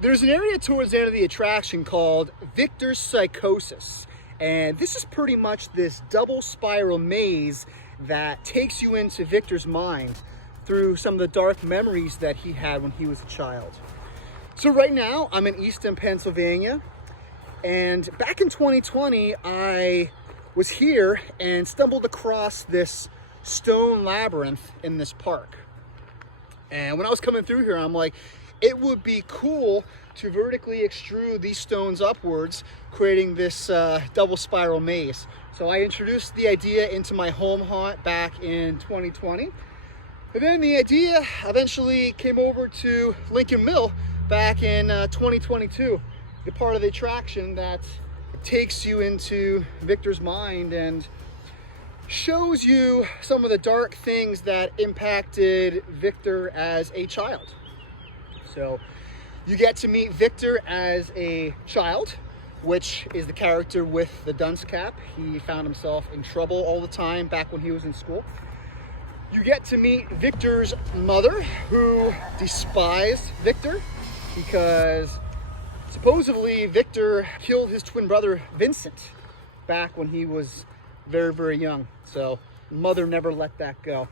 There's an area towards the end of the attraction called Viktor's Psychosis. And this is pretty much this double spiral maze that takes you into Viktor's mind through some of the dark memories that he had when he was a child. So right now, I'm in Easton, Pennsylvania. And back in 2020, I was here and stumbled across this stone labyrinth in this park. And when I was coming through here, I'm like, it would be cool to vertically extrude these stones upwards, creating this double spiral maze. So I introduced the idea into my home haunt back in 2020. And then the idea eventually came over to Lincoln Mill back in 2022. The part of the attraction that takes you into Viktor's mind and shows you some of the dark things that impacted Viktor as a child. So you get to meet Viktor as a child, which is the character with the dunce cap. He found himself in trouble all the time back when he was in school. You get to meet Viktor's mother, who despised Viktor because supposedly Viktor killed his twin brother Vincent back when he was very, very young. So mother never let that go.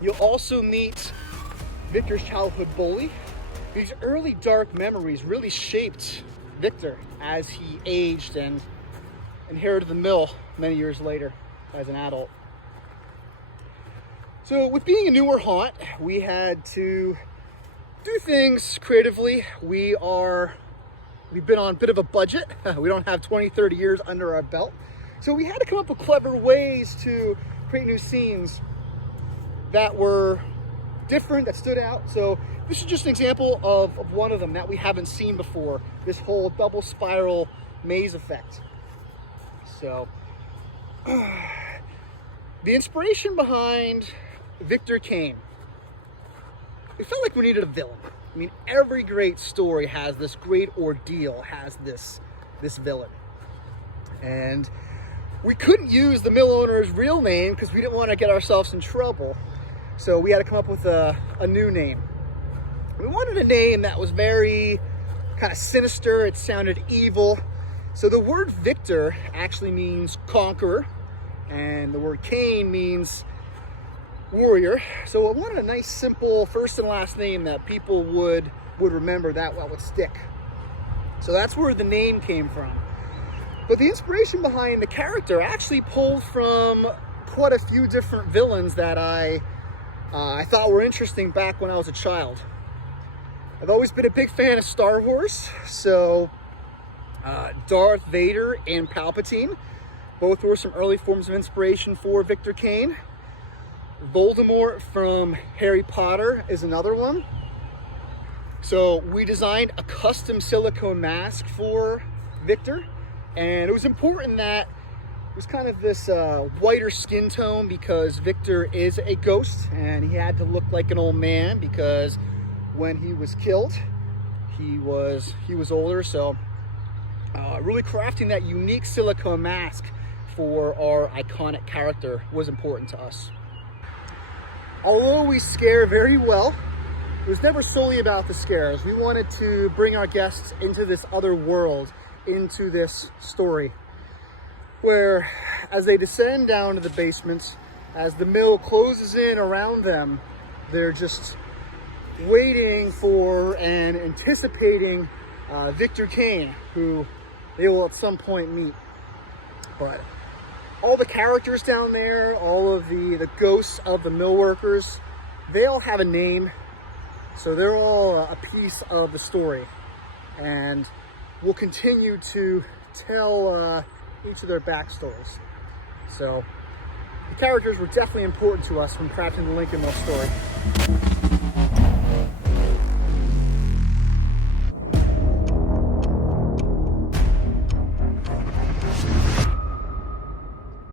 You'll also meet Viktor's childhood bully. These early dark memories really shaped Viktor as he aged and inherited the mill many years later as an adult. So with being a newer haunt, we had to do things creatively. We've been on a bit of a budget. We don't have 20, 30 years under our belt. So we had to come up with clever ways to create new scenes that were different, that stood out. So this is just an example of one of them that we haven't seen before, this whole double spiral maze effect. So the inspiration behind Viktor Kane, it felt like we needed a villain. I mean, every great story has this great ordeal, has this villain. And we couldn't use the mill owner's real name because we didn't want to get ourselves in trouble. So we had to come up with a new name. We wanted a name that was very kind of sinister. It sounded evil. So the word Viktor actually means conqueror, and the word Kane means warrior. So I wanted a nice, simple first and last name that people would remember, that would stick. So that's where the name came from. But the inspiration behind the character actually pulled from quite a few different villains that I thought were interesting back when I was a child. I've always been a big fan of Star Wars, so Darth Vader and Palpatine, both were some early forms of inspiration for Viktor Kane. Voldemort from Harry Potter is another one. So we designed a custom silicone mask for Viktor, and it was important that it was kind of this whiter skin tone because Viktor is a ghost and he had to look like an old man because when he was killed, he was older. So really crafting that unique silicone mask for our iconic character was important to us. Although we scare very well, it was never solely about the scares. We wanted to bring our guests into this other world, into this story, where as they descend down to the basement, as the mill closes in around them, they're just waiting for and anticipating Viktor Kane, who they will at some point meet. But all the characters down there, all of the ghosts of the mill workers, they all have a name. So they're all a piece of the story. And we'll continue to tell each of their backstories. So the characters were definitely important to us when crafting the Lincoln Mill story.